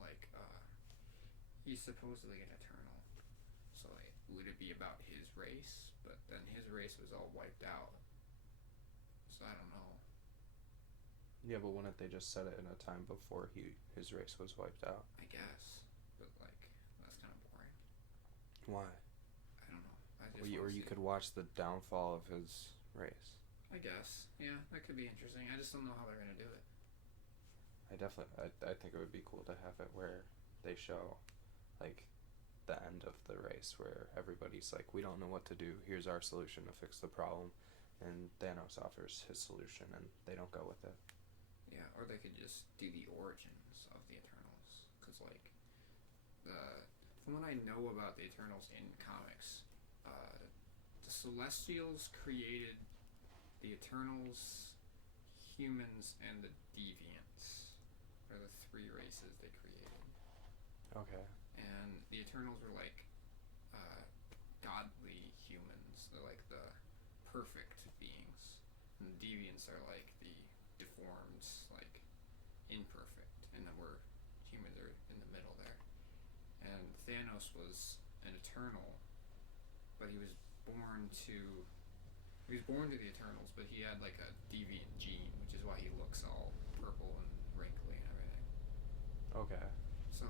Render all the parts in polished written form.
like, he's supposedly an Eternal. So, like, would it be about his race? But then his race was all wiped out. So, I don't know. Yeah, but wouldn't they just set it in a time before his race was wiped out? I guess. But, like, that's kind of boring. Why? I don't know. Or you could watch the downfall of his race. I guess. Yeah, that could be interesting. I just don't know how they're going to do it. I think it would be cool to have it where they show, like, the end of the race where everybody's like, we don't know what to do, here's our solution to fix the problem, and Thanos offers his solution and they don't go with it. Yeah, or they could just do the origins of the Eternals, because, like, from what I know about the Eternals in comics, the Celestials created the Eternals, humans, and the Deviants are the three races they created. Okay. And the Eternals were like godly humans. They're like the perfect beings. And the Deviants are like the deformed, like imperfect. And then humans are in the middle there. And Thanos was an Eternal, but he was born to the Eternals, but he had like a deviant gene, which is why he looks all purple and wrinkly and everything. Okay. So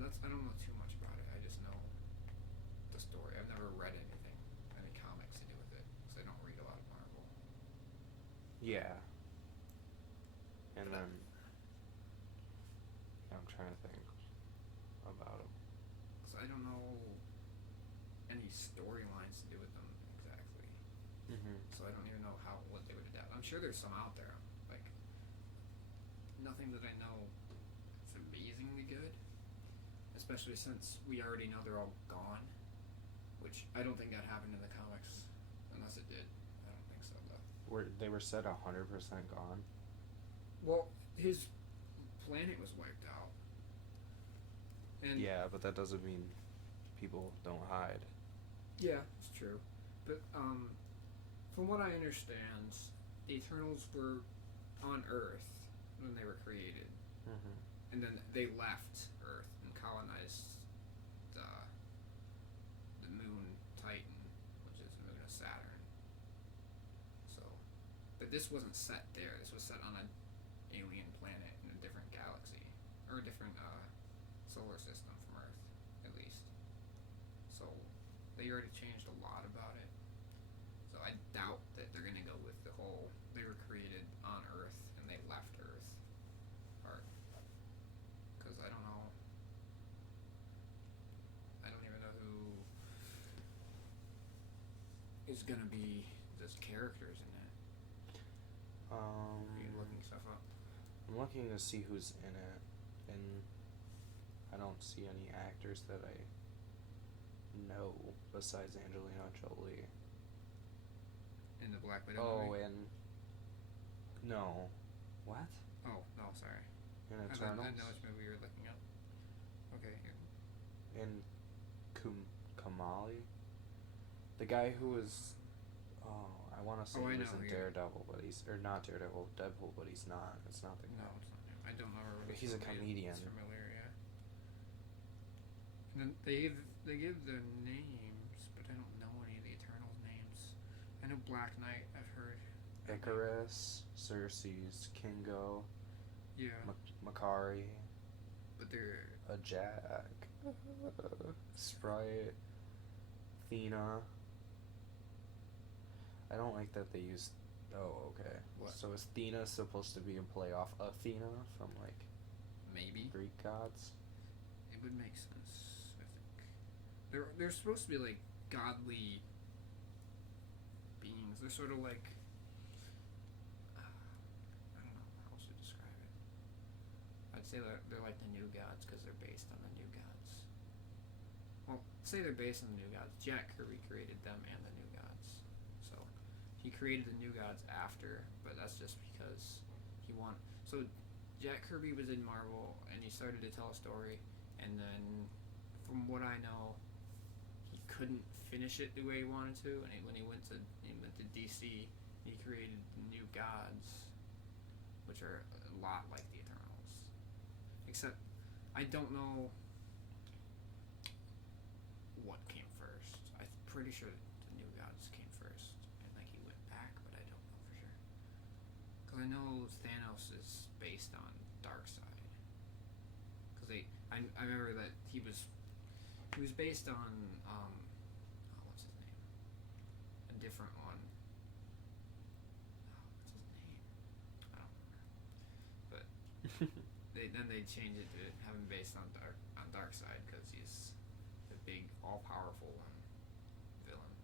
I don't know too much about it. I just know the story. I've never read any comics to do with it, because I don't read a lot of Marvel. Yeah. And then I'm trying to think about them. Because I don't know any storylines to do with them exactly. Mm-hmm. So I don't even know what they would adapt. I'm sure there's some out there. Like, nothing that I know is amazingly good. Especially since we already know they're all gone. Which I don't think that happened in the comics. Unless it did. I don't think so, though. They were said 100% gone? Well, his planet was wiped out. And yeah, but that doesn't mean people don't hide. Yeah, it's true. But from what I understand, the Eternals were on Earth when they were created. Mm-hmm. And then they left Earth and colonized the moon Titan, which is the moon of Saturn. So, but this wasn't set there. This was set on an alien planet in a different galaxy, or a different solar system from Earth, at least. So they already changed a lot about it. So I doubt that they're gonna go with the whole they were created on Earth and they left Earth part. Because I don't know. I don't even know who is gonna be those characters in it. Are you looking stuff up? I'm looking to see who's in it, and I don't see any actors that I know besides Angelina Jolie. In the Black Widow movie? Oh, and no, what? Oh, no, sorry. In I Eternals? didn't know which movie you were looking up. Okay, here. In Kamali, the guy who was, I want to say he was in Daredevil, but he's not Daredevil, Deadpool, but he's not. It's not the guy. No, it's not him. I don't know. He's a comedian. It's familiar, yeah. And then they give their names, but I don't know any of the Eternals' names. I know Black Knight. I've heard. Icarus, Circe's, Kingo. Yeah. Makari. But they're a Jack. Sprite. Thena. I don't like that they used. Oh, okay. What? So is Thena supposed to be a play off Athena from, like, maybe Greek gods? It would make sense, I think. They're supposed to be like godly beings. They're sort of like I don't know how else to describe it. I'd say they're like the new gods because they're based on the new gods. Well, say they're based on the new gods. Jack Kirby created them and the new gods. So he created the new gods after, but that's just because he wanted. So Jack Kirby was in Marvel and he started to tell a story, and then from what I know, he couldn't finish it the way he wanted to, and when he went to DC, he created the new gods, which are a lot like the Eternals. Except, I don't know what came first. I'm pretty sure the New Gods came first, and like he went back, but I don't know for sure. Because I know Thanos is based on Darkseid. Because I remember that he was based on what's his name? A different one. Oh, what's his name? I don't remember. But they changed it to have him based on Darkseid because he's the big all-powerful villain.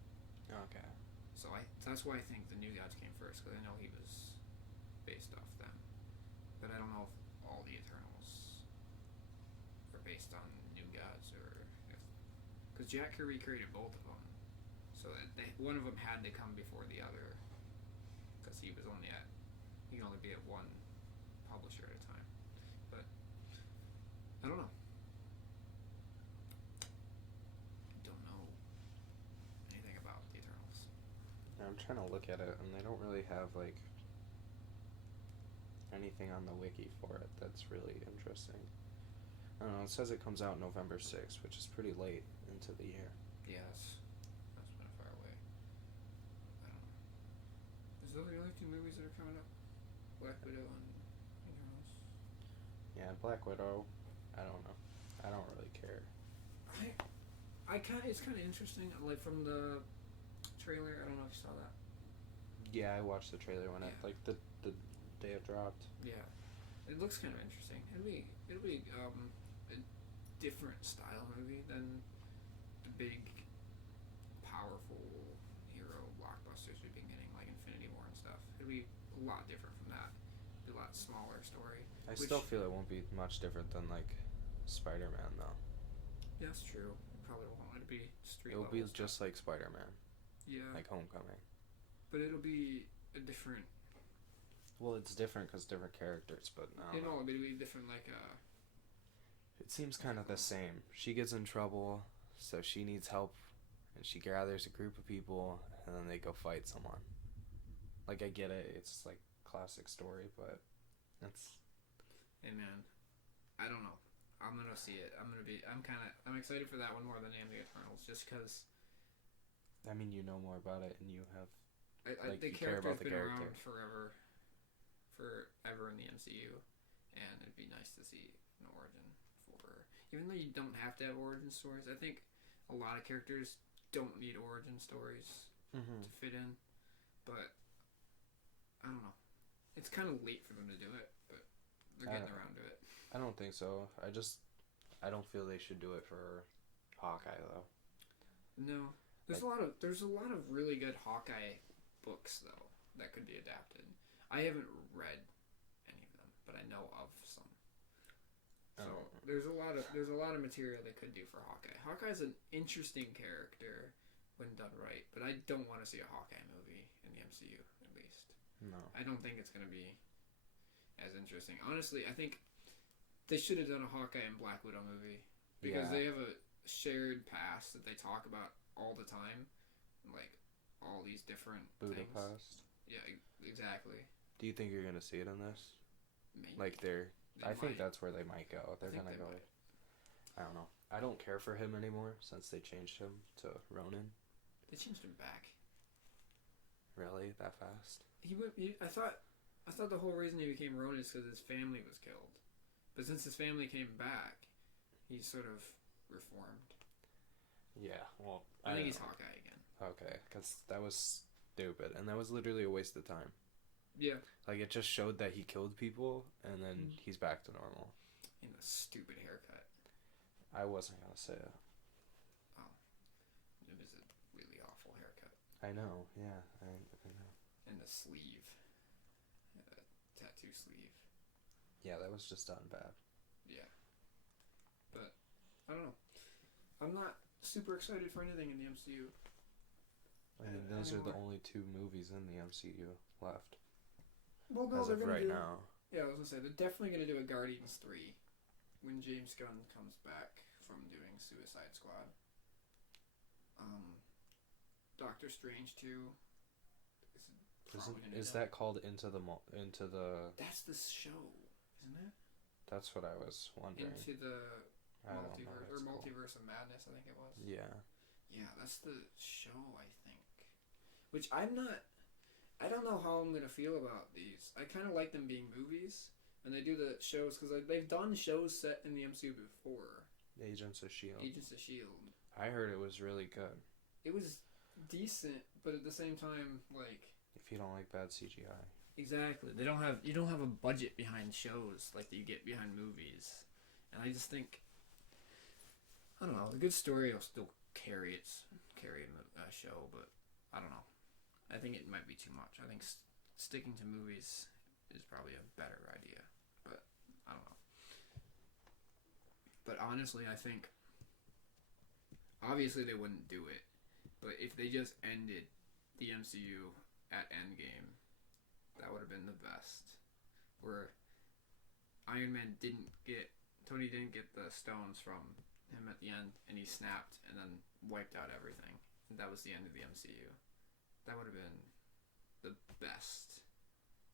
Okay. So that's why I think the New Gods came first, because I know he was based off them. But I don't know if all the Eternals are based on New Gods, or if... Because Jack Kirby created both of them. So one of them had to come before the other, because he was only at... He can only be at one publisher at a time. But, I don't know. I'm trying to look at it, and they don't really have like anything on the wiki for it that's really interesting. I don't know. It says it comes out November 6th, which is pretty late into the year. Yes, that's kind of far away. I don't know. Is those the only two movies that are coming up? Black Widow and Eternals. Yeah, Black Widow. I don't know. I don't really care. It's kind of interesting. Like from the trailer, I don't know if you saw that. Yeah, I watched the trailer when it like the day it dropped. Yeah, it looks kind of interesting. It'll be a different style movie than the big, powerful hero blockbusters we've been getting, like Infinity War and stuff. It'll be a lot different from that. It'll be a lot smaller story. I still feel it won't be much different than like Spider-Man though. Yeah, that's true. It probably won't. It'll be street. It'll be just like Spider-Man. Yeah. Like Homecoming. But it'll be a different... Well, it's different because different characters, but no. It'll be different, like, It seems kind of the same. She gets in trouble, so she needs help, and she gathers a group of people, and then they go fight someone. Like, I get it. It's, like, classic story, but it's... Hey, man. I don't know. I'm gonna see it. I'm excited for that one more than the Eternals, just because... I mean, you know more about it, and you have... the character's been around forever in the MCU, and it'd be nice to see an origin for her. Even though you don't have to have origin stories, I think a lot of characters don't need origin stories to fit in, but I don't know. It's kind of late for them to do it, but they're getting around to it. I don't think so. I don't feel they should do it for Hawkeye, though. No. There's a lot of really good Hawkeye books though that could be adapted. I haven't read any of them, but I know of some. So there's a lot of material they could do for Hawkeye. Hawkeye's an interesting character when done right, but I don't want to see a Hawkeye movie in the MCU at least. No. I don't think it's gonna be as interesting. Honestly, I think they should have done a Hawkeye and Black Widow movie because they have a shared past that they talk about all the time, like all these different Budapest. things. Yeah, exactly. Do you think you're gonna see it in this? Maybe. Like I think that's where they might go. They're gonna go. Might. I don't know. I don't care for him anymore since they changed him to Ronin. They changed him back. Really, that fast? I thought the whole reason he became Ronin is because his family was killed, but since his family came back, he's sort of reformed. Yeah, well... I think he's Hawkeye again. Okay, because that was stupid, and that was literally a waste of time. Yeah. Like, it just showed that he killed people, and then he's back to normal. And a stupid haircut. I wasn't gonna say it. Oh. It was a really awful haircut. I know, yeah, I know. And the sleeve. The tattoo sleeve. Yeah, that was just done bad. Yeah. But, I don't know. I'm not super excited for anything in the MCU. I mean, those are the only two movies in the MCU left. Well, no, as of right now. Yeah, I was gonna say they're definitely gonna do a Guardians 3 when James Gunn comes back from doing Suicide Squad. Doctor Strange 2 is Is that called Into the That's the show, isn't it? That's what I was wondering. Into the Multiverse of Madness, I think it was. Yeah. Yeah, that's the show, I think. Which I don't know how I'm gonna feel about these. I kind of like them being movies, and they do the shows because they've done shows set in the MCU before. Agents of S.H.I.E.L.D. Agents of S.H.I.E.L.D. I heard it was really good. It was decent, but at the same time, like... If you don't like bad CGI. Exactly. You don't have a budget behind shows like that you get behind movies. And I just think... I don't know. A good story will still carry a show, but I don't know. I think it might be too much. I think sticking to movies is probably a better idea, but I don't know. But honestly, I think obviously they wouldn't do it, but if they just ended the MCU at Endgame, that would have been the best. Where Tony didn't get the stones from him at the end, and he snapped and then wiped out everything. And that was the end of the MCU. That would have been the best.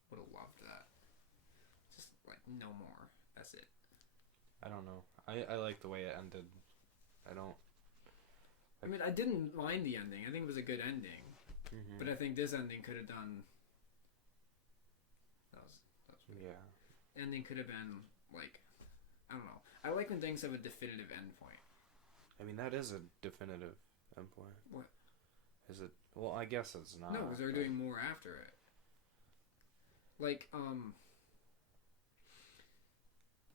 Would have loved that. Just like no more. That's it. I don't know. I like the way it ended. I don't. I mean, I didn't mind the ending. I think it was a good ending. Mm-hmm. But I think this ending could have done. That was weird. Yeah. Ending could have been like, I don't know. I like when things have a definitive endpoint. I mean, that is a definitive endpoint. What? Is it? Well, I guess it's not. No, because they're doing more after it. Like,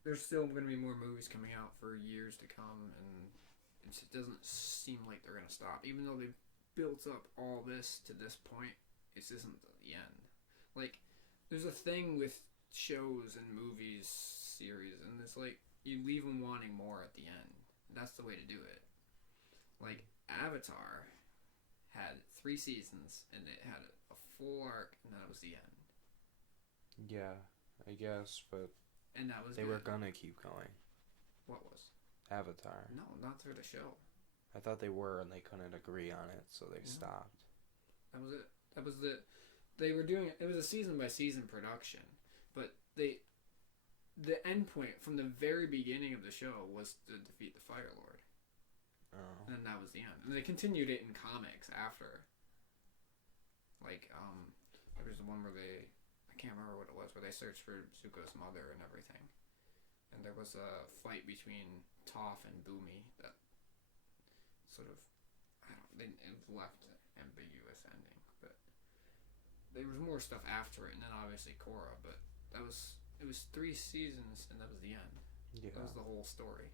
there's still going to be more movies coming out for years to come, and it doesn't seem like they're going to stop. Even though they've built up all this to this point, it isn't the end. Like, there's a thing with shows and movies, series, and it's like, you leave them wanting more at the end. That's the way to do it. Like, Avatar had 3 seasons, and it had a full arc, and then it was the end. Yeah, I guess, but and that was they were gonna keep going. What was? Avatar. No, not through the show. I thought they were, and they couldn't agree on it, so they stopped. That was it. They were doing it. It was a season by season production, but the end point from the very beginning of the show was to defeat the Fire Lord. Oh. And that was the end. And they continued it in comics after. Like, there was the one where I can't remember what it was, where they searched for Zuko's mother and everything. And there was a fight between Toph and Boomy that sort of, it left an ambiguous ending. But there was more stuff after it, and then obviously Korra, but it was 3 seasons, and that was the end. Yeah. That was the whole story.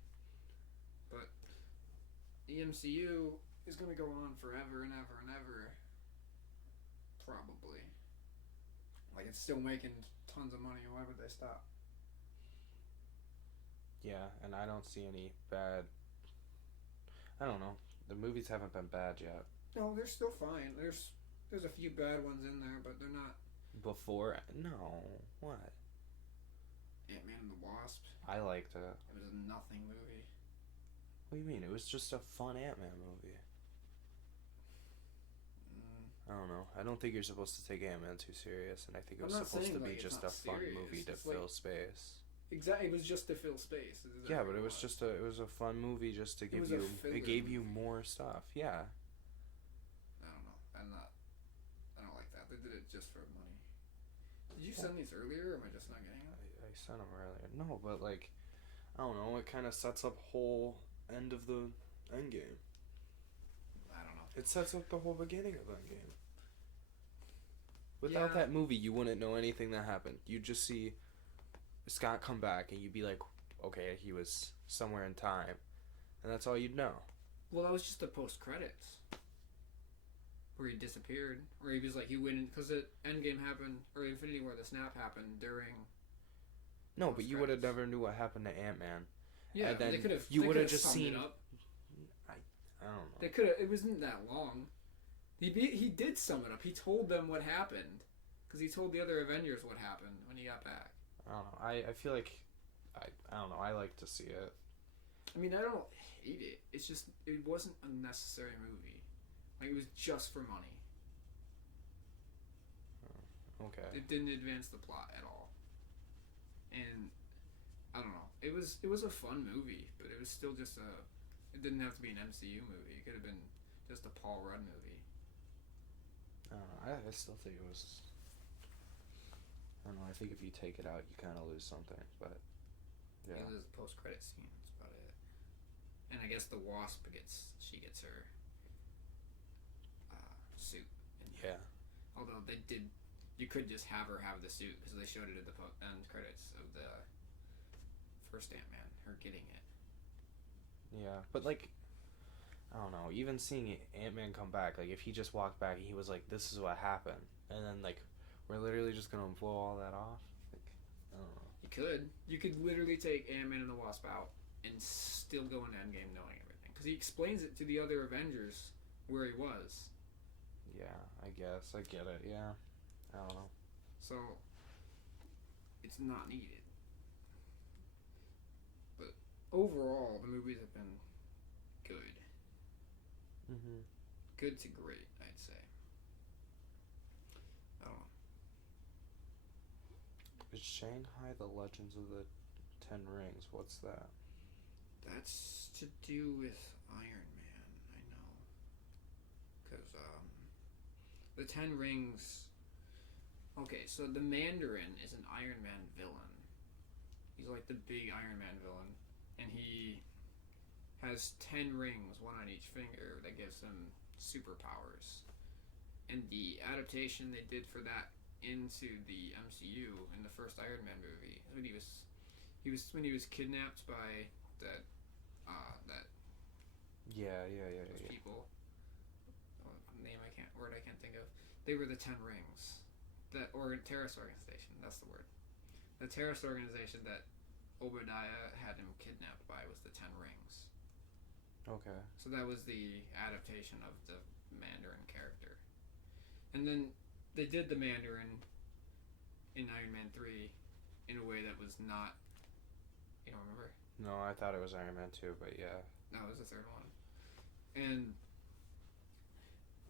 But the MCU is going to go on forever and ever and ever. Probably. Like, it's still making tons of money. Why would they stop? Yeah, and I don't see any bad... I don't know. The movies haven't been bad yet. No, they're still fine. There's a few bad ones in there, but they're not... Before? No. What? Ant-Man and the Wasp. I liked it. It was a nothing movie. What do you mean? It was just a fun Ant-Man movie. I don't know. I don't think you're supposed to take Ant-Man too serious, and I think it was supposed to be just a fun movie to fill space. Exactly, it was just to fill space. Yeah, but it was a fun movie just to give you. It gave you more stuff. Yeah. I don't know. I don't like that. They did it just for money. Did you send these earlier, or am I just not getting them? I sent them earlier. No, but like, I don't know. It kind of sets up whole end of the Endgame. I don't know. It sets up the whole beginning of Endgame. Without that movie, you wouldn't know anything that happened. You'd just see Scott come back, and you'd be like, okay, he was somewhere in time. And that's all you'd know. Well, that was just the post-credits. Where he disappeared. Or he was like, he went in, because the Endgame happened, or Infinity War, the snap happened during... No, but you would have never knew what happened to Ant-Man. Yeah, and then they could have. You would have just seen. It up. I don't know. They could have. It wasn't that long. He did sum it up. He told them what happened, because he told the other Avengers what happened when he got back. I don't know. I feel like I don't know. I like to see it. I mean, I don't hate it. It's just it wasn't a necessary movie. Like, it was just for money. Okay. It didn't advance the plot at all. And I don't know. It was a fun movie, but it was still just a. It didn't have to be an MCU movie. It could have been just a Paul Rudd movie. I don't know. I still think it was. I don't know. I think if you take it out, you kind of lose something. But yeah. It was a post-credit scene. That's about it. And I guess the Wasp gets her suit. Yeah. Although they did, you could just have her have the suit because they showed it at the end credits of the first Ant-Man, her getting it. Yeah, but like, I don't know. Even seeing Ant-Man come back, like if he just walked back, he was like, "This is what happened," and then like, we're literally just gonna blow all that off. Like, I don't know. You could literally take Ant-Man and the Wasp out and still go into Endgame knowing everything because he explains it to the other Avengers where he was. Yeah, I guess I get it. Yeah, I don't know. So it's not needed. But overall, the movies have been good. Mhm. Good to great, I'd say. I don't know. Is Shanghai the Legends of the Ten Rings? What's that? That's to do with Iron Man, I know. Because, the Ten Rings... Okay, so the Mandarin is an Iron Man villain. He's like the big Iron Man villain. And he has 10 rings, one on each finger, that gives him superpowers. And the adaptation they did for that into the MCU in the first Iron Man movie, when he was kidnapped by that Yeah. people. Word I can't think of. They were the 10 Rings. Terrorist organization, that's the word. The terrorist organization that Obadiah had him kidnapped by was the 10 Rings. Okay. So that was the adaptation of the Mandarin character. And then they did the Mandarin in Iron Man 3 in a way that was not... You don't remember? No, I thought it was Iron Man 2, but yeah. No, it was the third one. And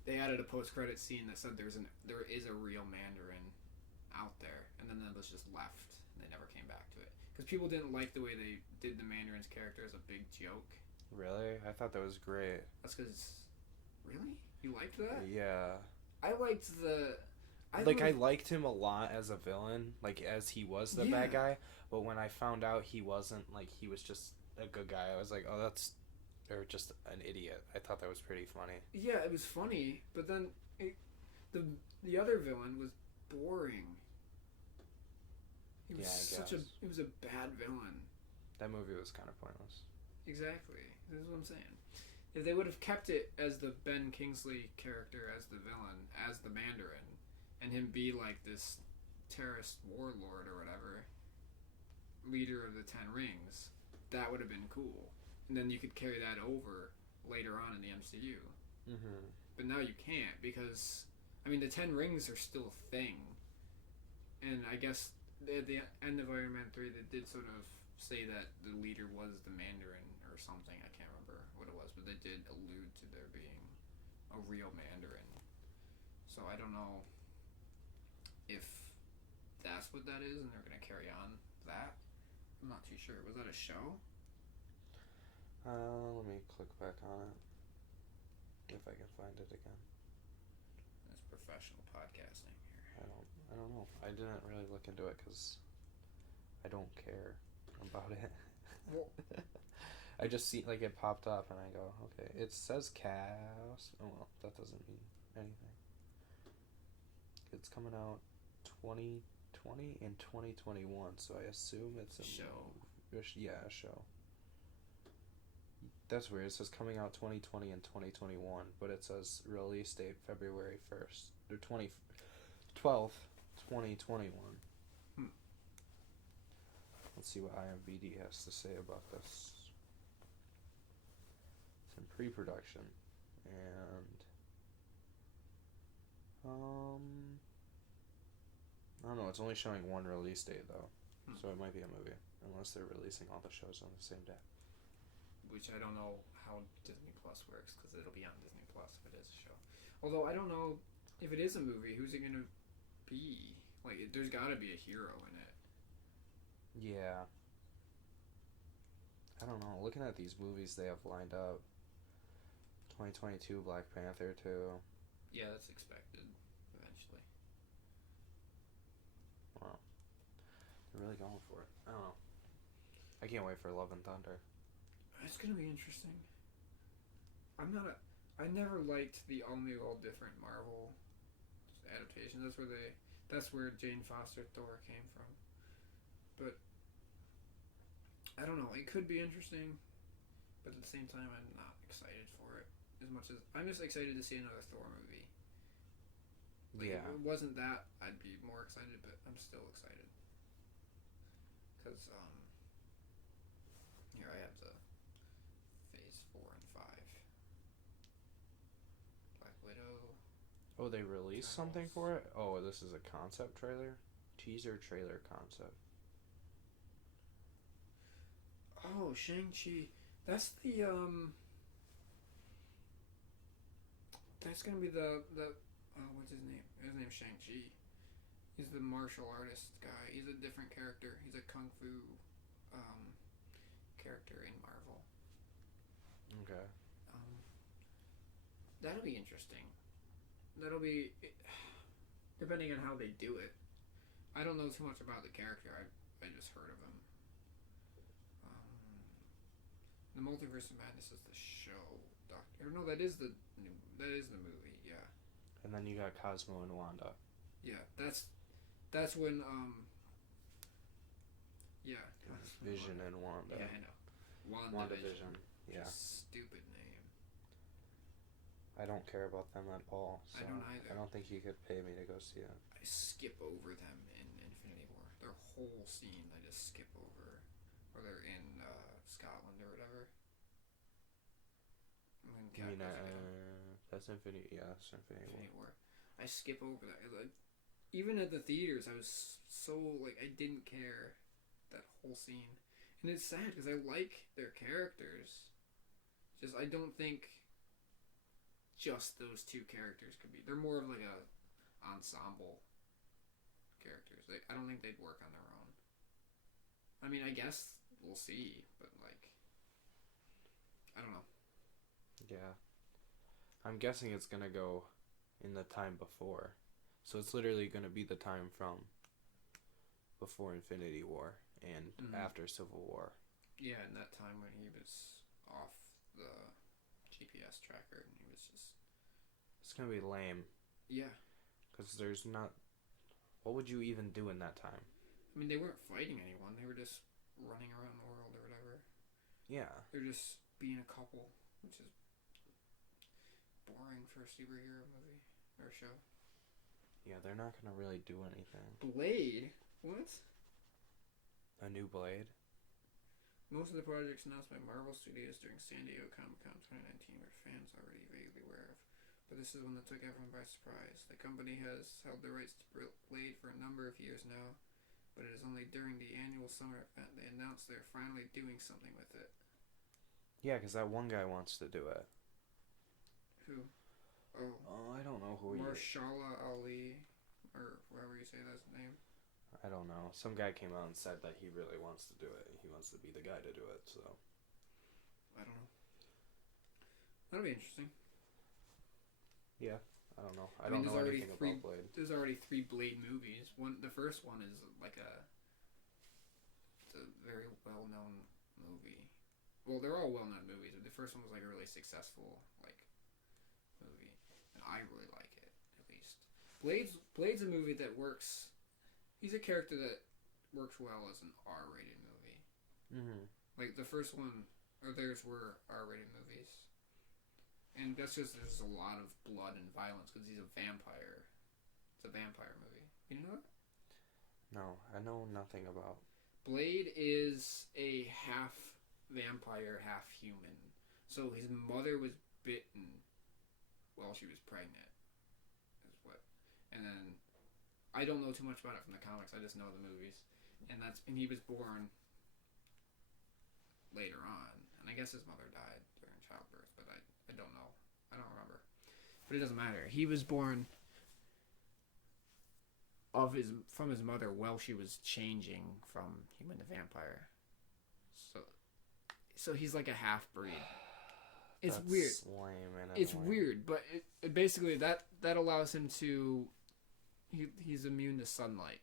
they added a post-credit scene that said there is a real Mandarin out there, and then that was just left, and they never came back to it. Because people didn't like the way they did the Mandarin's character as a big joke. Really? I thought that was great. That's because... Really? You liked that? Yeah. I liked the... I liked him a lot as a villain, like, as he was the bad guy, but when I found out he wasn't, like, he was just a good guy, I was like, oh, that's... Or just an idiot. I thought that was pretty funny. Yeah, it was funny, but then the other villain was boring. He was he was a bad villain. That movie was kind of pointless. Exactly. This is what I'm saying. If they would have kept it as the Ben Kingsley character as the villain, as the Mandarin, and him be like this terrorist warlord or whatever, leader of the Ten Rings, that would have been cool. And then you could carry that over later on in the MCU. Mm-hmm. But now you can't because, I mean, the Ten Rings are still a thing. And I guess at the end of Iron Man 3, they did sort of say that the leader was the Mandarin or something. I can't remember what it was, but they did allude to there being a real Mandarin. So I don't know if that's what that is and they're going to carry on that. I'm not too sure. Was that a show? Let me click back on it. If I can find it again. That's professional podcasting here. I don't know. I didn't really look into it because I don't care about it. Well, I just see, like, it popped up and I go, okay. It says cast. Oh, well, that doesn't mean anything. It's coming out 2020 and 2021, so I assume it's a show. Yeah, a show. That's weird. It says coming out 2020 and 2021, but it says release date February 1st or 12th, 2021. Let's see what IMDb has to say about this. It's in pre-production, and I don't know. It's only showing one release date though, so it might be a movie unless they're releasing all the shows on the same day. Which I don't know how Disney Plus works because it'll be on Disney Plus if it is a show. Although I don't know if it is a movie, who's it going to be? Like, there's got to be a hero in it. Yeah. I don't know. Looking at these movies they have lined up, 2022 Black Panther 2. Yeah, that's expected. Eventually. Wow. They're really going for it. I don't know. I can't wait for Love and Thunder. It's gonna be interesting. I never liked the all different Marvel adaptation. That's where Jane Foster Thor came from. But I don't know. It could be interesting, but at the same time, I'm not excited for it as much as I'm just excited to see another Thor movie. Like, yeah. if it wasn't that, I'd be more excited, but I'm still excited because here I have the Phase 4 and 5. Black Widow. Oh, they released something for it? Oh, this is a concept trailer? Teaser trailer concept. Oh, Shang-Chi. That's the that's gonna be the what's his name? His name's Shang-Chi. He's the martial artist guy. He's a different character. He's a kung fu character in Marvel. Okay. That'll be interesting. That'll be depending on how they do it. I don't know too much about the character. I just heard of him. The Multiverse of Madness is the show. No, that is the movie. Yeah. And then you got Cosmo and Wanda. Yeah, that's when yeah. Vision and Wanda. Yeah, I know. WandaVision. Yeah. Stupid name. I don't care about them at all. So I don't either. I don't think you could pay me to go see it. I skip over them in Infinity War. Their whole scene, I just skip over. Or they're in Scotland or whatever. You mean that's Infinity? Yeah, that's Infinity War. I skip over that. Like, even at the theaters, I was so like I didn't care that whole scene, and it's sad because I like their characters. Just I don't think just those two characters could be. They're more of like a ensemble characters. Like, I don't think they'd work on their own. I mean, I guess we'll see, but like, I don't know. Yeah. I'm guessing it's gonna go in the time before. So it's literally gonna be the time from before Infinity War and after Civil War. Yeah, in that time when he was off the GPS tracker and he was just... It's gonna be lame. Yeah. Because there's not... What would you even do in that time? I mean, they weren't fighting anyone. They were just running around the world or whatever. Yeah. They're just being a couple, which is boring for a superhero movie or show. Yeah, they're not gonna really do anything. Blade? What? A new Blade? Most of the projects announced by Marvel Studios during San Diego Comic-Con 2019 were fans already vaguely aware of, but this is one that took everyone by surprise. The company has held the rights to Blade for a number of years now, but it is only during the annual summer event they announced they're finally doing something with it. Yeah, because that one guy wants to do it. Who? Oh. I don't know who he is. Marshala Ali, or however you say that's his name. I don't know. Some guy came out and said that he really wants to do it. He wants to be the guy to do it, so. I don't know. That'll be interesting. Yeah, I don't know. I don't know anything about Blade. There's already 3 Blade movies. The first one is like it's a very well-known movie. Well, they're all well-known movies, but the first one was like a really successful movie, and I really like it at least. Blade's a movie that works. He's a character that works well as an R-rated movie. Mm-hmm. Like the first one, or theirs were R-rated movies, and that's just there's a lot of blood and violence because he's a vampire. It's a vampire movie. You know that? No, I know nothing about. Blade is a half vampire, half human. So his mother was bitten while she was pregnant. Is what, and then I don't know too much about it from the comics. I just know the movies, and he was born later on, and I guess his mother died during childbirth, but I don't know. I don't remember, but it doesn't matter. He was born from his mother while she was changing from human to vampire. So he's like a half breed. It's That's weird. Lame and it's annoying. weird, but it basically that allows him to. He's immune to sunlight.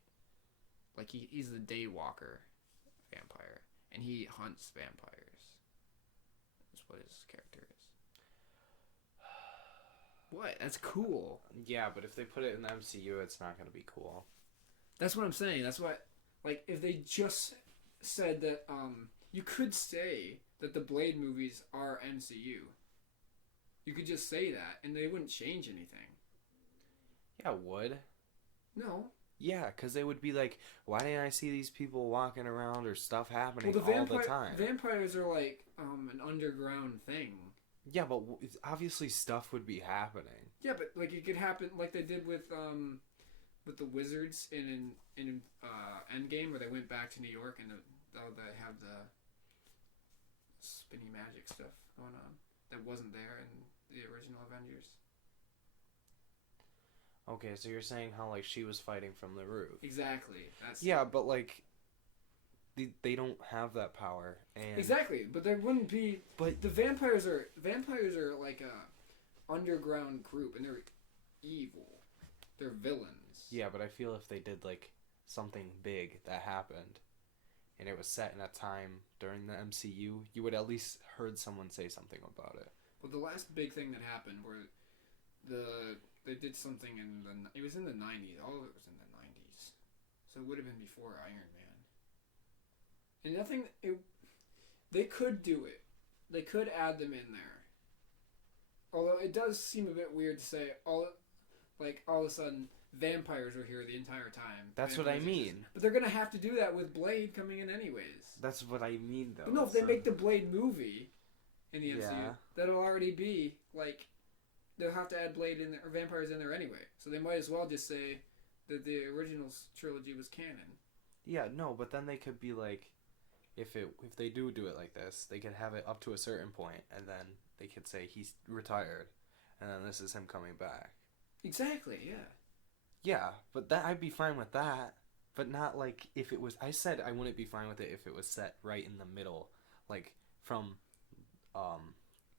Like he's the day walker vampire, and he hunts vampires. That's what his character is. What? That's cool. Yeah, but if they put it in the MCU, it's not gonna be cool. That's what I'm saying. That's what, like, if they just said that, you could say that the Blade movies are MCU. You could just say that, and they wouldn't change anything. Yeah, it would. No. Yeah, because they would be like, why didn't I see these people walking around or stuff happening Well, all the time? Vampires are like, an underground thing. Yeah, but obviously stuff would be happening. Yeah, but, like, it could happen like they did with the wizards in Endgame, where they went back to New York and they have the spinny magic stuff going on that wasn't there in the original Avengers. Okay, so you're saying how, like, she was fighting from the roof. Exactly. Yeah, but, like, they don't have that power. And exactly, but there wouldn't be. But the vampires are like a underground group, and they're evil. They're villains. Yeah, but I feel if they did, like, something big that happened, and it was set in a time during the MCU, you would at least heard someone say something about it. Well, the last big thing that happened where they did something it was in the 90s. All of it was in the 90s. So it would have been before Iron Man. And they could do it. They could add them in there. Although it does seem a bit weird to say all of a sudden vampires are here the entire time. That's what I mean. But they're going to have to do that with Blade coming in anyways. That's what I mean, though. But no, if they make the Blade movie in the MCU, that'll already be, like, they'll have to add Blade in there, or vampires in there anyway. So they might as well just say that the original trilogy was canon. Yeah, no, but then they could be like, if they do it like this, they could have it up to a certain point, and then they could say he's retired, and then this is him coming back. Exactly, yeah. Yeah, but that I'd be fine with that, but not like if it was. I said I wouldn't be fine with it if it was set right in the middle, like from,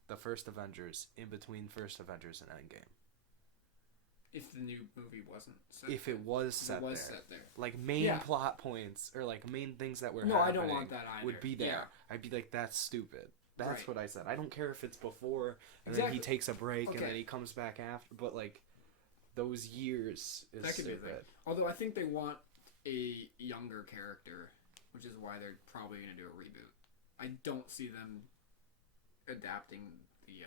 the first Avengers, in between first Avengers and Endgame. If the new movie wasn't set if it was set there. Like main plot points or like main things that were happening. I don't want that either. Would be there. Yeah. I'd be like, that's stupid. That's right. what I said. I don't care if it's before and then he takes a break and then he comes back after, but like those years is that could stupid. Be a thing. Although I think they want a younger character, which is why they're probably going to do a reboot. I don't see them adapting the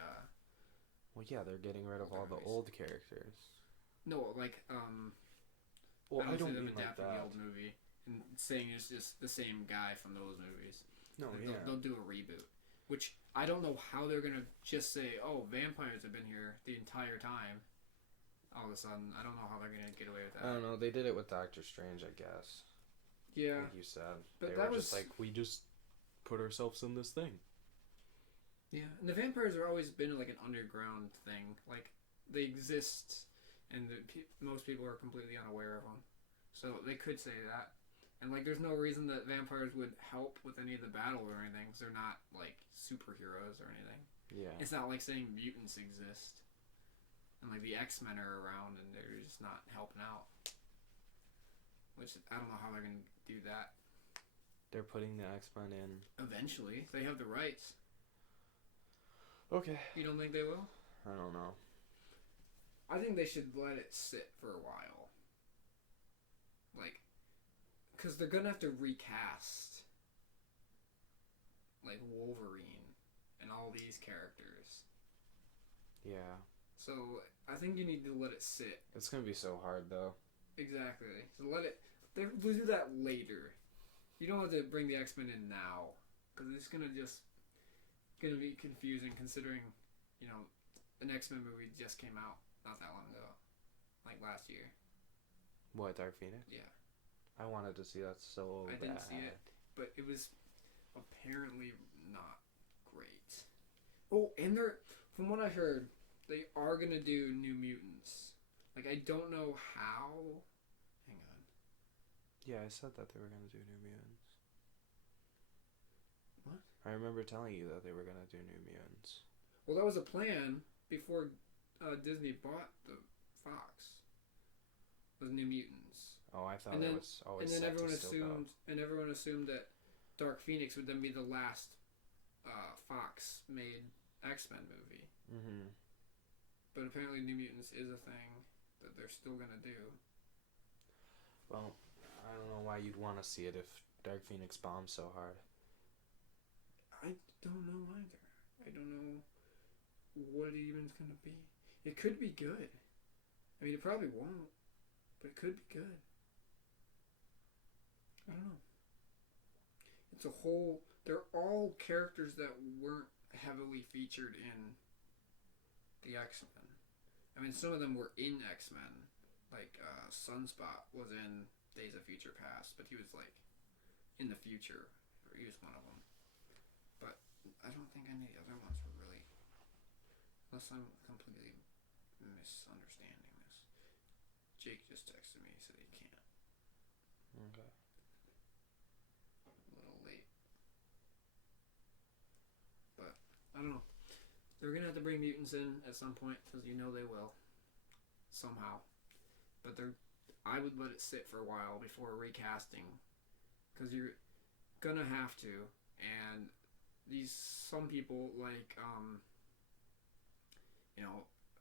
well, yeah, they're getting rid of all the old characters. No, like well, I don't see them mean like adapting that. the old movie and saying it's just the same guy from those movies. No, they'll do a reboot, which I don't know how they're gonna just say, "Oh, vampires have been here the entire time." All of a sudden, I don't know how they're gonna get away with that. I don't know. They did it with Doctor Strange, I guess. Yeah, like you said, but they that were was just like, we just put ourselves in this thing. Yeah, and the vampires have always been like an underground thing. Like they exist, and most people are completely unaware of them. So they could say that, and like there's no reason that vampires would help with any of the battle or anything. Cause they're not like superheroes or anything. Yeah, it's not like saying mutants exist, and like the X-Men are around and they're just not helping out. Which I don't know how they're gonna do that. They're putting the X-Men in. Eventually, they have the rights. Okay. You don't think they will? I don't know. I think they should let it sit for a while. Like, because they're gonna have to recast, like, Wolverine and all these characters. Yeah. So, I think you need to let it sit. It's gonna be so hard, though. Exactly. So let it... We'll do that later. You don't have to bring the X-Men in now. Because it's gonna be confusing considering, you know, an X-Men movie just came out not that long ago. Like last year. What, Dark Phoenix? Yeah. I wanted to see that so bad. I didn't see it, but it was apparently not great. Oh, and from what I heard, they are gonna do New Mutants. Like, I don't know how. Hang on. Yeah, I said that they were gonna do New Mutants. What? I remember telling you that they were gonna do New Mutants. Well, that was a plan before Disney bought the Fox. Was New Mutants. Oh, I thought And it then, was always and then set to still go. everyone assumed that Dark Phoenix would then be the last Fox made X-Men movie. Mm-hmm. But apparently New Mutants is a thing that they're still gonna do. Well, I don't know why you'd want to see it if Dark Phoenix bombs so hard. I don't know either. I don't know what it even's gonna be. It could be good. I mean, it probably won't, but it could be good. I don't know. It's a whole... They're all characters that weren't heavily featured in the X-Men. I mean, some of them were in X-Men. Like, Sunspot was in Days of Future Past, but he was, like, in the future. Or he was one of them. But I don't think any of the other ones were really... Unless I'm completely misunderstanding this. Jake just texted me. He said he can't. Okay. A little late. But, I don't know. They're going to have to bring mutants in at some point, because you know they will. Somehow. But I would let it sit for a while before recasting. Because you're going to have to. And some people, like,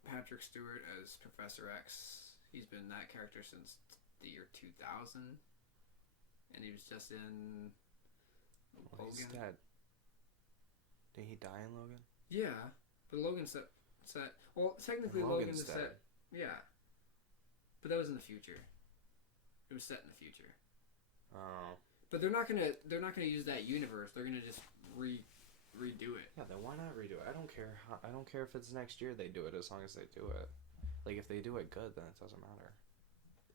Patrick Stewart as Professor X, he's been that character since the year 2000. And he was just in Well, Logan. he's dead. Did he die in Logan? Yeah, but Logan's set. Well, technically Logan's dead. set. Yeah, but that was in the future. It was set in the future. Oh. But they're not gonna use that universe. They're gonna just redo it. Yeah, then why not redo it? I don't care. I don't care if it's next year they do it, as long as they do it. Like, if they do it good, then it doesn't matter.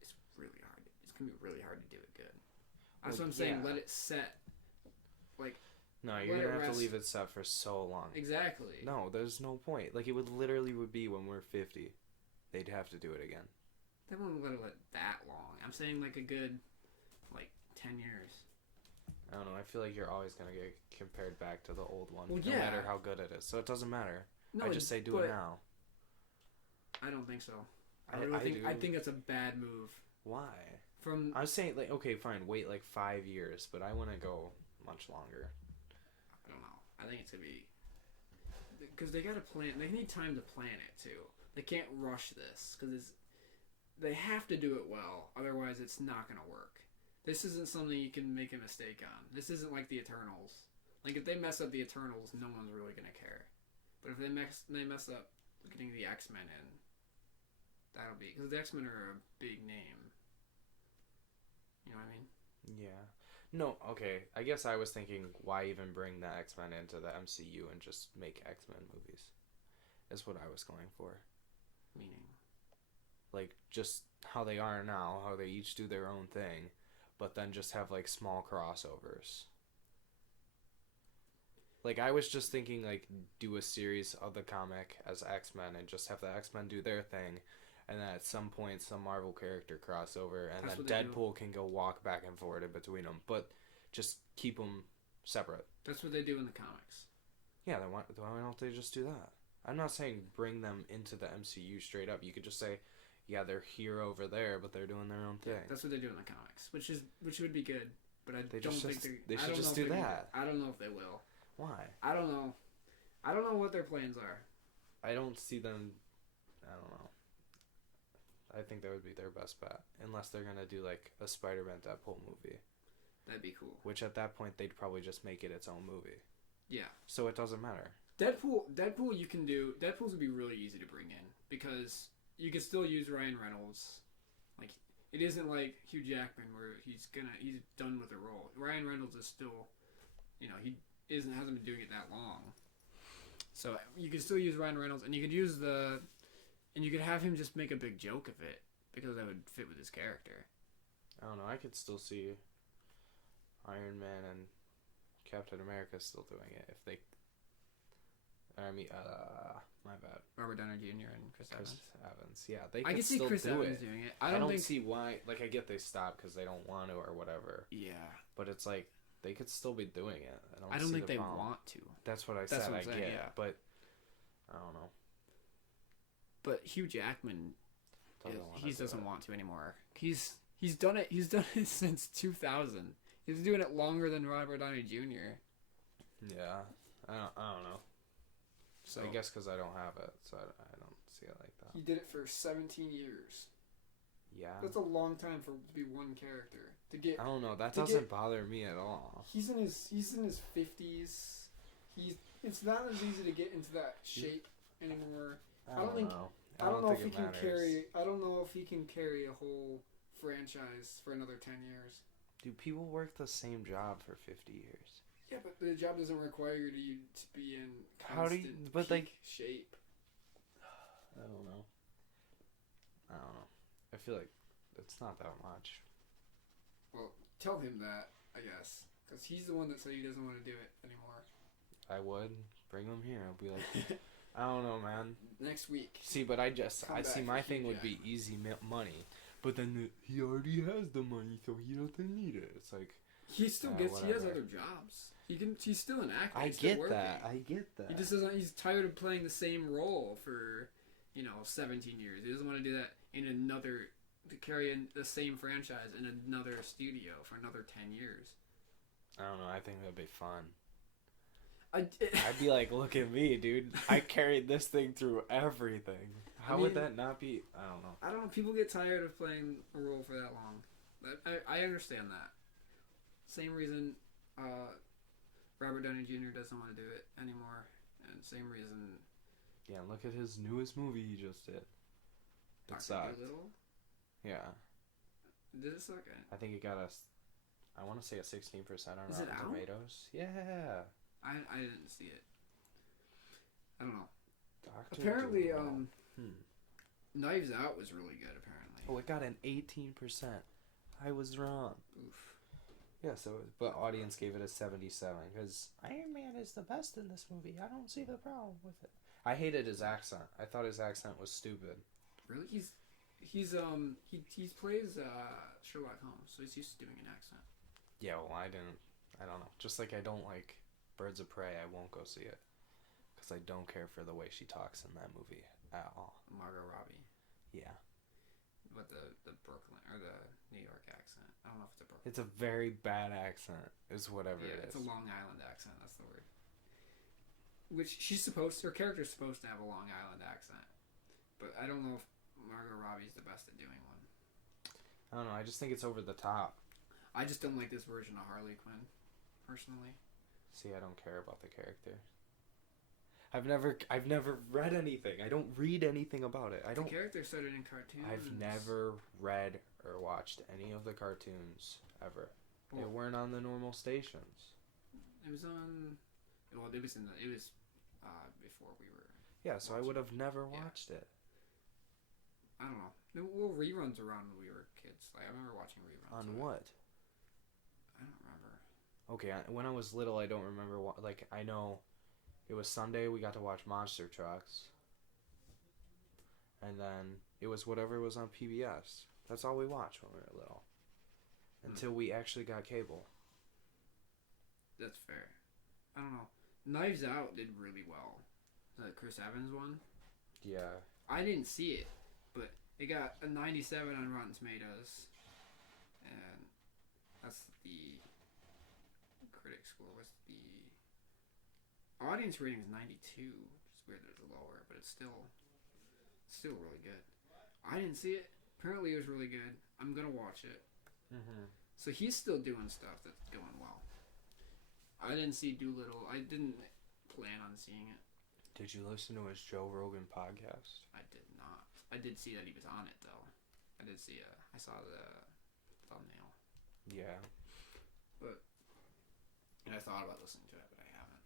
It's really hard. It's gonna be really hard to do it good. That's Like, what I'm saying. yeah. Let it set. Like. No, you're let gonna it have rest. to leave it set for so long. Exactly. No, there's no point. Like, it would literally be when we're 50. They'd have to do it again. They won't let it that long. I'm saying like a good, 10 years. I don't know. I feel like you're always gonna get compared back to the old one, Well, no yeah. matter how good it is. So it doesn't matter. No, I just say do it now. I don't think so. do. I think it's a bad move. Why? From I was saying, like, okay, fine, wait 5 years, but I want to go much longer. I don't know. I think it's gonna be because they gotta plan. They need time to plan it too. They can't rush this because they have to do it well. Otherwise, it's not gonna work. This isn't something you can make a mistake on. This isn't like the Eternals. Like, if they mess up the Eternals, no one's really gonna care. But if they mess up getting the X-Men in, that'll be because the X-Men are a big name. You know what I mean? Yeah. No, okay. I guess I was thinking, why even bring the X-Men into the MCU and just make X-Men movies? Is what I was going for. Meaning? Like, just how they are now, how they each do their own thing, but then just have, small crossovers. Like, I was just thinking, do a series of the comic as X-Men and just have the X-Men do their thing, and then at some point some Marvel character crossover, and That's then Deadpool can go walk back and forth in between them, but just keep them separate. That's what they do in the comics. Yeah, then why don't they just do that? I'm not saying bring them into the MCU straight up. You could just say, yeah, they're here over there, but they're doing their own thing. Yeah, that's what they do in the comics, which would be good. But I They don't just- think they I should don't just know if do they that. will. I don't know if they will. Why? I don't know. I don't know what their plans are. I don't see them. I don't know. I think that would be their best bet, unless they're gonna do a Spider-Man Deadpool movie. That'd be cool. Which at that point they'd probably just make it its own movie. Yeah. So it doesn't matter. Deadpool you can do. Deadpool's would be really easy to bring in because you can still use Ryan Reynolds. It isn't like Hugh Jackman where he's done with the role. Ryan Reynolds is still, he hasn't been doing it that long. So you could still use Ryan Reynolds, and you could have him just make a big joke of it because that would fit with his character. I don't know. I could still see Iron Man and Captain America still doing it I mean, my bad. Robert Downey Jr. and Chris Evans. Yeah, they I could can see still Chris do Evans it. doing it. I don't see why. Like, I get they stopped because they don't want to or whatever. Yeah. But it's like they could still be doing it. I don't think they problem. want to. That's what I said. What I'm I saying, get, yeah. but I don't know. But Hugh Jackman, he doesn't it. want to anymore. He's done it. He's done it since 2000. He's doing it longer than Robert Downey Jr. Yeah, I don't know. So I guess because I don't have it, so I don't see it like that. He did it for 17 years. Yeah. That's a long time to be one character. I don't know. That doesn't bother me at all. He's in his 50s. It's not as easy to get into that shape anymore. I don't know. I don't know if he can carry. I don't know if he can carry a whole franchise for another 10 years. Do people work the same job for 50 years? Yeah, but the job doesn't require you to be in constant peak shape. I don't know. I feel like it's not that much. Well, tell him that, I guess, because he's the one that said he doesn't want to do it anymore. I would bring him here. I'll be like, I don't know, man. Next week. See, but I see my thing would be easy money, but then he already has the money, so he doesn't need it. It's like he still gets. He has other jobs. He's still an actor. I get that. He just doesn't. He's tired of playing the same role for 17 years. He doesn't want to do that to carry in the same franchise in another studio for another 10 years. I don't know. I think that'd be fun. I'd be like, look at me, dude. I carried this thing through everything. How would that not be? I don't know. People get tired of playing a role for that long. I understand that. Same reason Robert Downey Jr. doesn't want to do it anymore. And same reason... Yeah, look at his newest movie he just did. It sucked. Yeah. Did it suck? I think it got I want to say a 16% on Rotten Tomatoes. Yeah. I didn't see it. I don't know. Dr. Apparently, Knives Out was really good, apparently. Oh, it got an 18%. I was wrong. Oof. Yeah, but audience gave it a 77 because Iron Man is the best in this movie. I don't see the problem with it. I hated his accent. I thought his accent was stupid. Really? He plays Sherlock Holmes, so he's used to doing an accent. Yeah, well, I don't know. Just like I don't like Birds of Prey, I won't go see it because I don't care for the way she talks in that movie at all. Margot Robbie. Yeah. But the Brooklyn or the New York accent. I don't know if it's a Brooklyn. It's a very bad accent. Is whatever it is. It's a Long Island accent. That's the word. Which her character's supposed to have a Long Island accent, but I don't know if Margot Robbie's the best at doing one. I don't know. I just think it's over the top. I just don't like this version of Harley Quinn, personally. See, I don't care about the character. I've never read anything. I don't read anything about it. The character started in cartoons. I've never read or watched any of the cartoons ever. They weren't on the normal stations. It was on. Well, it was before we were. Yeah, so I would have never watched it. I don't know. Well, reruns around when we were kids. Like I remember watching reruns. On what? I don't remember. Okay, when I was little, I don't remember what. Like I know, it was Sunday. We got to watch Monster Trucks. And then it was whatever was on PBS. That's all we watched when we were little. Until we actually got cable. That's fair. I don't know. Knives Out did really well. The Chris Evans one? Yeah. I didn't see it, but it got a 97 on Rotten Tomatoes. And that's the critic score. What's the audience rating is 92, which is weird that it's lower, but it's still really good. I didn't see it. Apparently it was really good. I'm gonna watch it. Mm-hmm. So he's still doing stuff that's going well. I didn't see Doolittle. I didn't plan on seeing it. Did you listen to his Joe Rogan podcast? I did not. I did see that he was on it though. I saw the thumbnail. Yeah. And I thought about listening to it, but I haven't.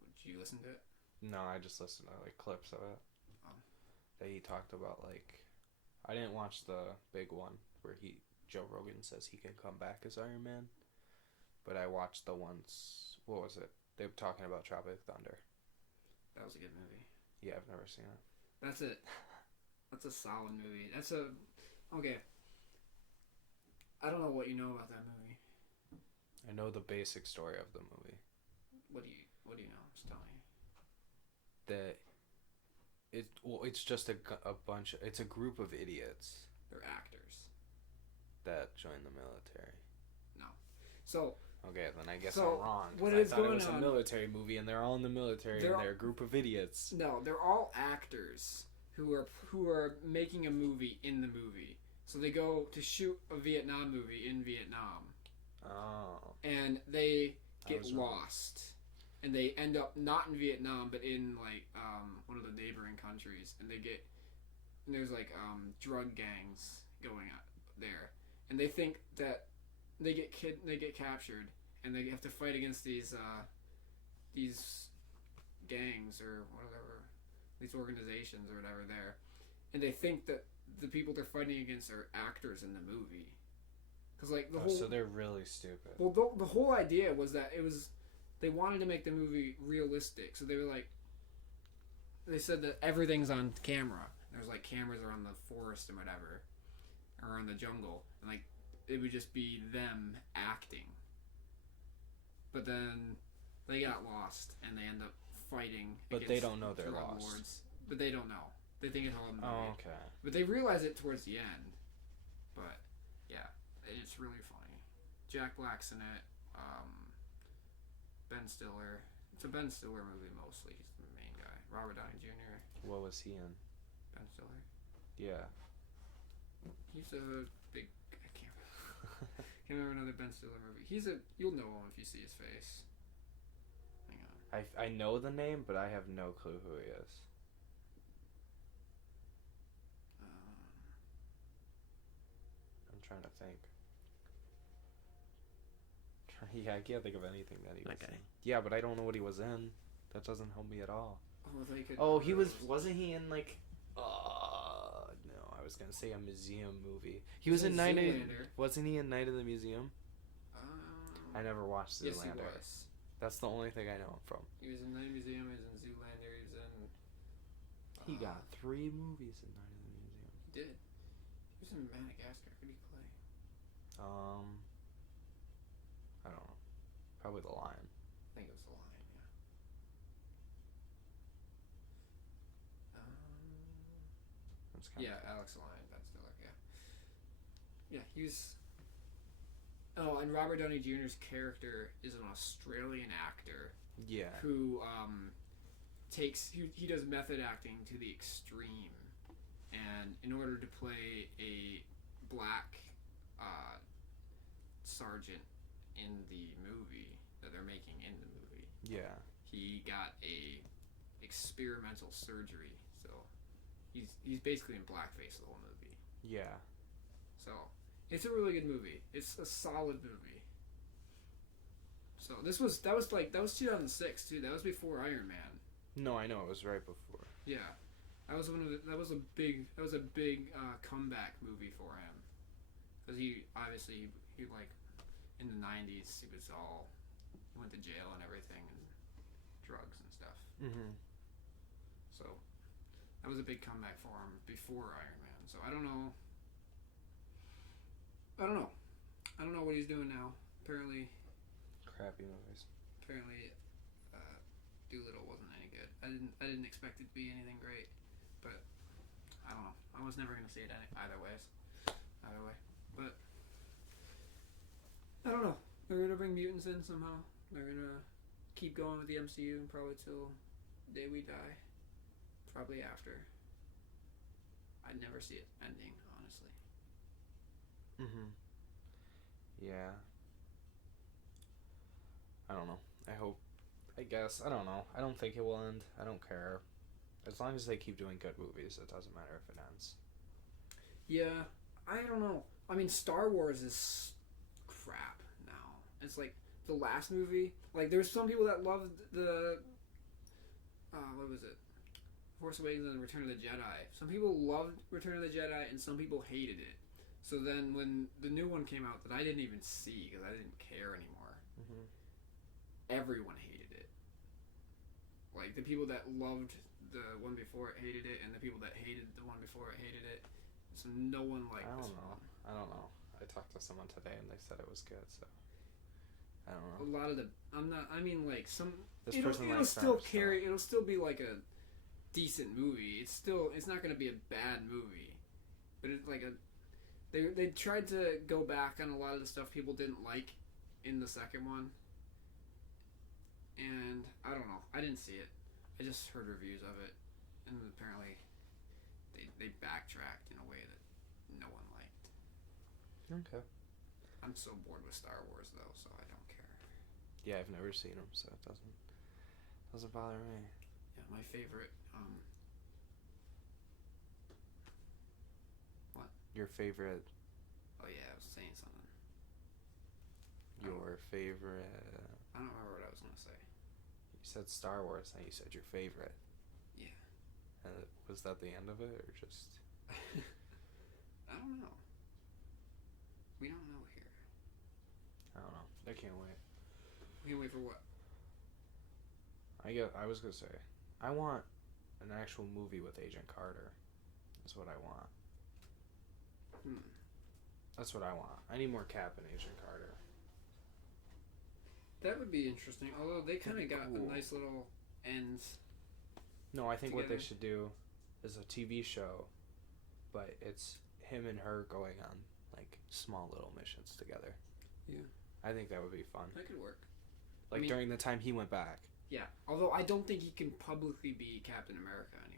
Would you listen to it? No, I just listened to like clips of it. Oh. That he talked about like, I didn't watch the big one where Joe Rogan says he can come back as Iron Man, but I watched the ones. What was it? They were talking about Tropic Thunder. That was a good movie. Yeah, I've never seen it. That's it. That's a solid movie. Okay. I don't know what you know about that movie. I know the basic story of the movie. What do you know? Just tell me. That it's just a bunch. It's a group of idiots. They're actors That join the military. No. So. Okay, then I guess So, I'm wrong. what I is thought it going was a on- military movie, and they're all in the military, and they're a group of idiots. No, they're all actors who are making a movie in the movie. So they go to shoot a Vietnam movie in Vietnam. Oh. And they get lost. And they end up not in Vietnam, but in like one of the neighboring countries. And there's like drug gangs going on there. And they think that they get captured, and they have to fight against these gangs or whatever, these organizations or whatever there, and they think that the people they're fighting against are actors in the movie, because like so they're really stupid. Well, the whole idea was that they wanted to make the movie realistic, so they said that everything's on camera. There's like cameras around the forest and whatever, or in the jungle, and like it would just be them acting. But then they got lost and they end up fighting. But they don't know they're lost. Lords. But they don't know. They think it's all a movie. Oh, okay. But they realize it towards the end. But yeah, it's really funny. Jack Black's in it. Ben Stiller. It's a Ben Stiller movie mostly. He's the main guy. Robert Downey Jr. What was he in? Ben Stiller. Yeah. He's a big. Can't remember another Ben Stiller movie. You'll know him if you see his face. Hang on. I know the name, but I have no clue who he is. I'm trying to think. Yeah, I can't think of anything that he was in. Yeah, but I don't know what he was in. That doesn't help me at all. He was. Wasn't he in like? No, I was gonna say a museum movie. He was in Night of. Wasn't he in Night of the Museum? I never watched Zoolander. Yes, he was. That's the only thing I know him from. He was in Night of the Museum. He was in Zoolander. He was in. He got 3 movies in Night of the Museum. He did. He was in Madagascar. Who did he play? I don't know. Probably the Lion. I think it was the Lion. Yeah. Alex the Lion. Ben Stiller. Yeah. Yeah, he was. Oh, and Robert Downey Jr.'s character is an Australian actor. Yeah. Who he does method acting to the extreme, and in order to play a black sergeant in the movie that they're making in the movie, he got a experimental surgery. So he's basically in blackface the whole movie. Yeah. So it's a really good movie. It's a solid movie. So that was 2006 too. That was before Iron Man. No, I know it was right before. Yeah, that was a big comeback movie for him, because he like in the 90s he went to jail and everything, and drugs and stuff. Mm-hmm. So that was a big comeback for him before Iron Man. So I don't know what he's doing now. Apparently crappy movies. Doolittle wasn't any good. I didn't expect it to be anything great, but I don't know. I was never gonna see it either way. But I don't know. They're gonna bring mutants in somehow. They're gonna keep going with the MCU probably till the day we die. Probably after. I'd never see it ending, honestly. Mm-hmm. Yeah. I don't know. I guess. I don't know. I don't think it will end. I don't care. As long as they keep doing good movies, it doesn't matter if it ends. Yeah. I don't know. I mean, Star Wars is crap now. It's like the last movie. Like, there's some people that loved the... what was it? Force Awakens and Return of the Jedi. Some people loved Return of the Jedi, and some people hated it. So then when the new one came out that I didn't even see because I didn't care anymore, everyone hated it. Like, the people that loved the one before it hated it, and the people that hated the one before it hated it. So no one liked this one. I don't know. I talked to someone today and they said it was good, so I don't know. A lot of the like some This it'll still Cars, carry. It'll still be like a decent movie. It's not going to be a bad movie, but it's like they tried to go back on a lot of the stuff people didn't like in the second one, and I don't know. I didn't see it. I just heard reviews of it, and apparently they backtracked in a way that no one liked. Okay. I'm so bored with Star Wars though, so I don't care. Yeah, I've never seen them, so it doesn't bother me. Yeah, my favorite. What? Your favorite? Oh yeah, I was saying something. Your favorite? I don't remember what I was gonna say. You said Star Wars, and you said your favorite. Yeah. And was that the end of it, or just? I don't know. We don't know here. I don't know. I can't wait. We can wait for what? I was gonna say, I want an actual movie with Agent Carter. That's what I want. That's what I want. I need more Cap and Agent Carter. That would be interesting. Although they kind of got cool. a nice little ends. No, I think together. what they should do is a TV show, but it's him and her going on like small little missions together. Yeah. I think that would be fun. That could work. Like during the time he went back. Yeah. Although I don't think he can publicly be Captain America anymore.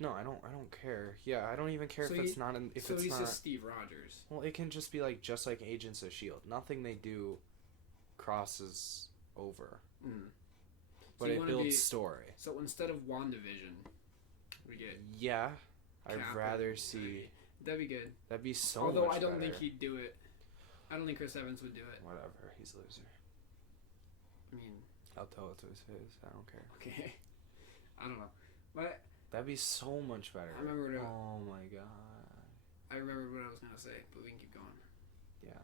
No, I don't care. Yeah, I don't even care if it's not in. So he's just Steve Rogers. Well, it can just be like Agents of S.H.I.E.L.D. Nothing they do crosses over. But it builds story. So instead of WandaVision, we get. Yeah, I'd rather see. That'd be good. That'd be so. Although much I don't better. think he'd do it. I don't think Chris Evans would do it. Whatever, he's a loser. I mean. I'll tell it to his face. I don't care. Okay. I don't know, but. That'd be so much better. I remember. Oh my god. I remembered what I was gonna say, but we can keep going. Yeah.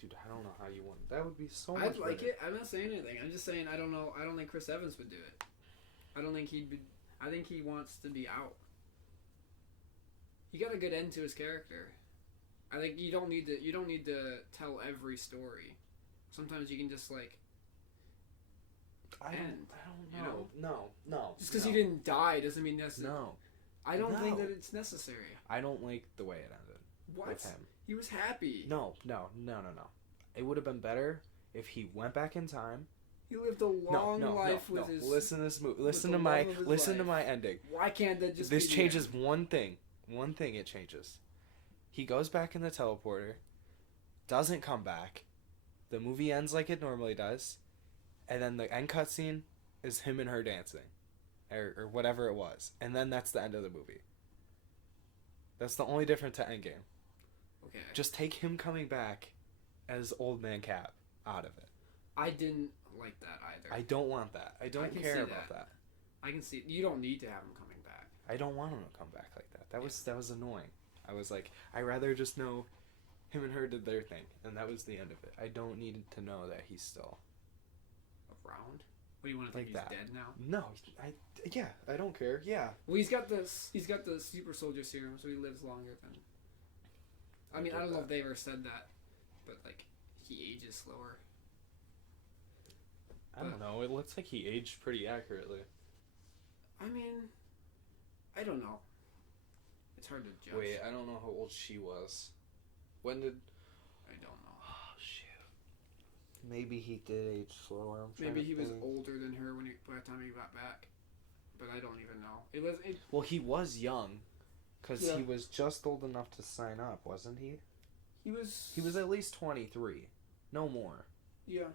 Dude, I don't know how you want. That would be so much better. I'd like it. I'm not saying anything. I'm just saying I don't know. I don't think Chris Evans would do it. I don't think he'd be. I think he wants to be out. He got a good end to his character. I think you don't need to. You don't need to tell every story. Sometimes you can just like. I don't know. No. Just because he didn't die doesn't mean necessary. No. I don't think that it's necessary. I don't like the way it ended. What? With him. He was happy. No. It would have been better if he went back in time. He lived a long life with his. Listen to this movie. Listen to my ending. Why can't that just? This changes one thing. One thing it changes. He goes back in the teleporter. Doesn't come back. The movie ends like it normally does. And then the end cutscene is him and her dancing. Or whatever it was. And then that's the end of the movie. That's the only difference to Endgame. Okay. Just take him coming back as Old Man Cap out of it. I didn't like that either. I don't want that. I don't care about that. I can see. You don't need to have him coming back. I don't want him to come back like that. That was annoying. I was like, I'd rather just know him and her did their thing. And that was the end of it. I don't need to know that he's still... around? What do you want to think he's dead now? No, I don't care. Yeah. Well, he's got the super soldier serum, so he lives longer than. I mean, I don't know if they ever said that, but like he ages slower. I don't know. It looks like he aged pretty accurately. I mean, I don't know. It's hard to judge. Wait, I don't know how old she was. When did? I don't know. Oh shoot. Maybe he did age slower. Maybe he was older than her by the time he got back, but I don't even know. Well, he was young, because he was just old enough to sign up, wasn't he? He was at least 23, no more. Yeah.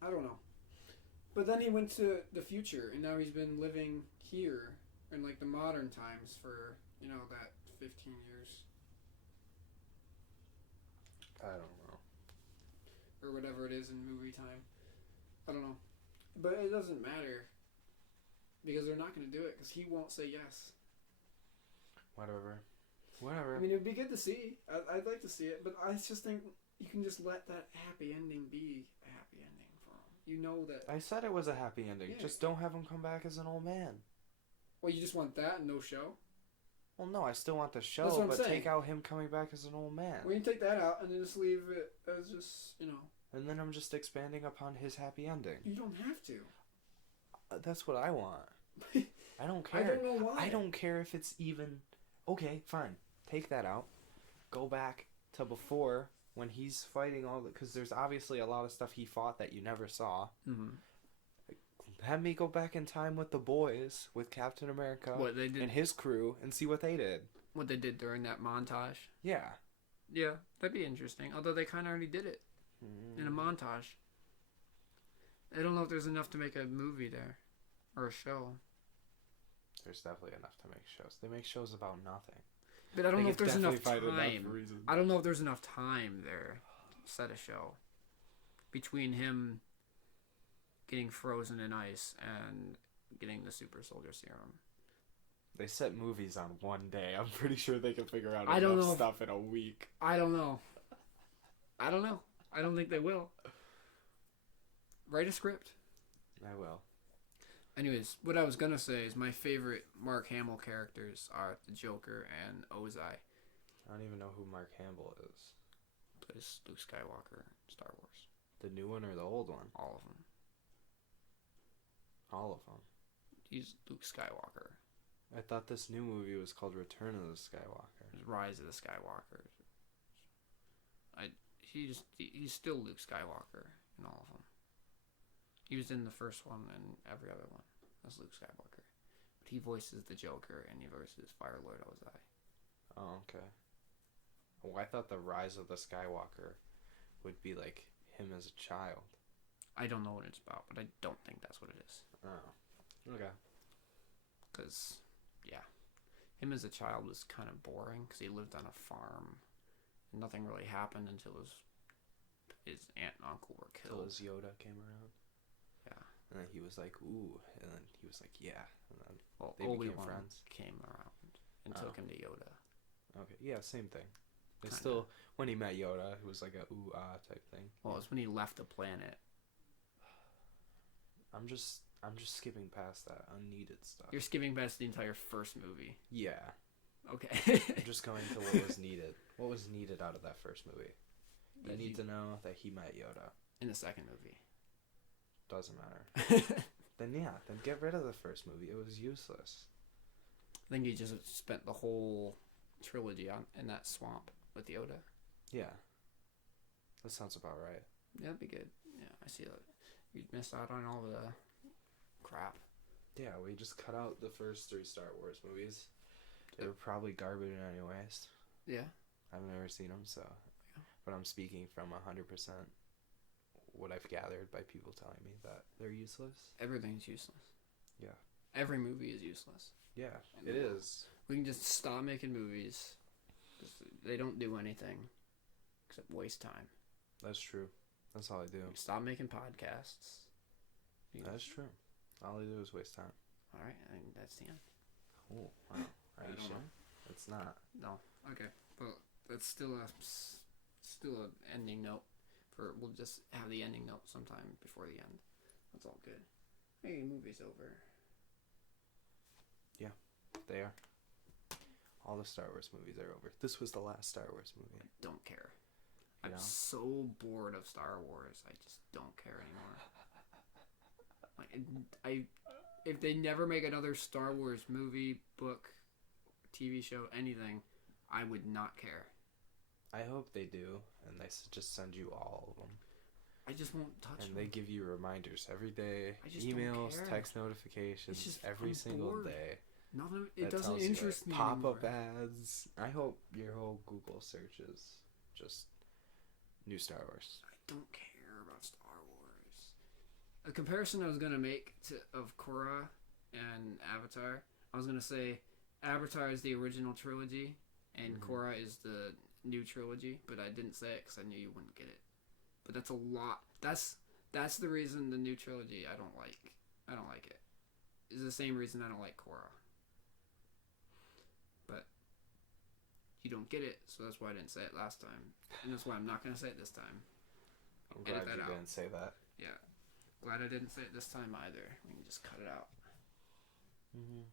I don't know. But then he went to the future, and now he's been living here in like the modern times for that 15 years. I don't know. Or whatever it is in movie time. I don't know. But it doesn't matter. Because they're not going to do it. Because he won't say yes. Whatever. I mean, it would be good to see. I'd like to see it. But I just think you can just let that happy ending be a happy ending for him. you know that. I said it was a happy ending. Yeah. Just don't have him come back as an old man. Well, you just want that and no show? Well, no, I still want the That's show, what I'm but saying. take out him coming back as an old man. Well, you can take that out and then just leave it as just, And then I'm just expanding upon his happy ending. You don't have to. That's what I want. I don't care. I don't know why. I don't care if it's even... Okay, fine. Take that out. Go back to before when he's fighting all the... Because there's obviously a lot of stuff he fought that you never saw. Mm-hmm. Have me go back in time with the boys, with Captain America and his crew, and see what they did. What they did during that montage. Yeah. Yeah, that'd be interesting. Although they kind of already did it in a montage. I don't know if there's enough to make a movie there. Or a show. There's definitely enough to make shows. They make shows about nothing. But I don't know if there's enough time. Enough I don't know if there's enough time there to set a show. Between him getting frozen in ice and getting the super soldier serum. They set movies on one day. I'm pretty sure they can figure out enough stuff in a week. I don't know. I don't think they will. Write a script. I will. Anyways, what I was going to say is my favorite Mark Hamill characters are the Joker and Ozai. I don't even know who Mark Hamill is. Plays Luke Skywalker in Star Wars. The new one or the old one? All of them. All of them. He's Luke Skywalker. I thought this new movie was called Return of the Skywalker. Rise of the Skywalker. He's still Luke Skywalker in all of them. He was in the first one and every other one as Luke Skywalker. But he voices the Joker and he voices Fire Lord Ozai. Oh, okay. Well, I thought the Rise of the Skywalker would be like him as a child. I don't know what it's about, but I don't think that's what it is. Oh, okay. Because, yeah, him as a child was kind of boring because he lived on a farm. And nothing really happened until his aunt and uncle were killed. Until his Yoda came around. Yeah. And then he was like, ooh. And then he was like, yeah. And then they became friends. Came around and took him to Yoda. Okay, yeah, same thing. It's Kinda. still, when he met Yoda, it was like a ooh-ah type thing. Well, it's when he left the planet. I'm just skipping past that unneeded stuff. You're skipping past the entire first movie. Yeah. Okay. I'm just going to what was needed. What was needed out of that first movie? You need to know that he met Yoda. In the second movie. Doesn't matter. Then get rid of the first movie. It was useless. I think he just spent the whole trilogy in that swamp with Yoda. Yeah. That sounds about right. Yeah, that'd be good. Yeah, I see that. You missed out on all the crap. Yeah, we just cut out the first 3 Star Wars movies. They were probably garbage anyways. Yeah. I've never seen them, so... Yeah. But I'm speaking from 100% what I've gathered by people telling me that they're useless. Everything's useless. Yeah. Every movie is useless. Yeah, it is. We can just stop making movies. They don't do anything except waste time. That's true. That's all I do. Stop making podcasts. That's true. All I do is waste time. Alright, I think that's the end. Oh, wow. Are you sure? It's not. No. Okay. Well, that's still an ending note. We'll just have the ending note sometime before the end. That's all good. Hey, movie's over. Yeah, they are. All the Star Wars movies are over. This was the last Star Wars movie. I don't care. I'm so bored of Star Wars. I just don't care anymore. If they never make another Star Wars movie, book, TV show, anything, I would not care. I hope they do, and they just send you all of them. I just won't touch them. And they give you reminders every day, I just emails, don't care. text notifications every I'm single bored. day. Nothing. It doesn't interest me Pop-up anymore. ads. I hope your whole Google search is just new Star Wars. I don't care about Star Wars. A comparison I was gonna make of Korra and Avatar. I was gonna say Avatar is the original trilogy, and Korra is the new trilogy. But I didn't say it because I knew you wouldn't get it. But that's a lot. That's the reason the new trilogy I don't like it. It's the same reason I don't like Korra. But you don't get it, so that's why I didn't say it last time, and that's why I'm not gonna say it this time. I'm glad you didn't say that. Yeah. Glad I didn't say it this time either. We can just cut it out. Mm-hmm.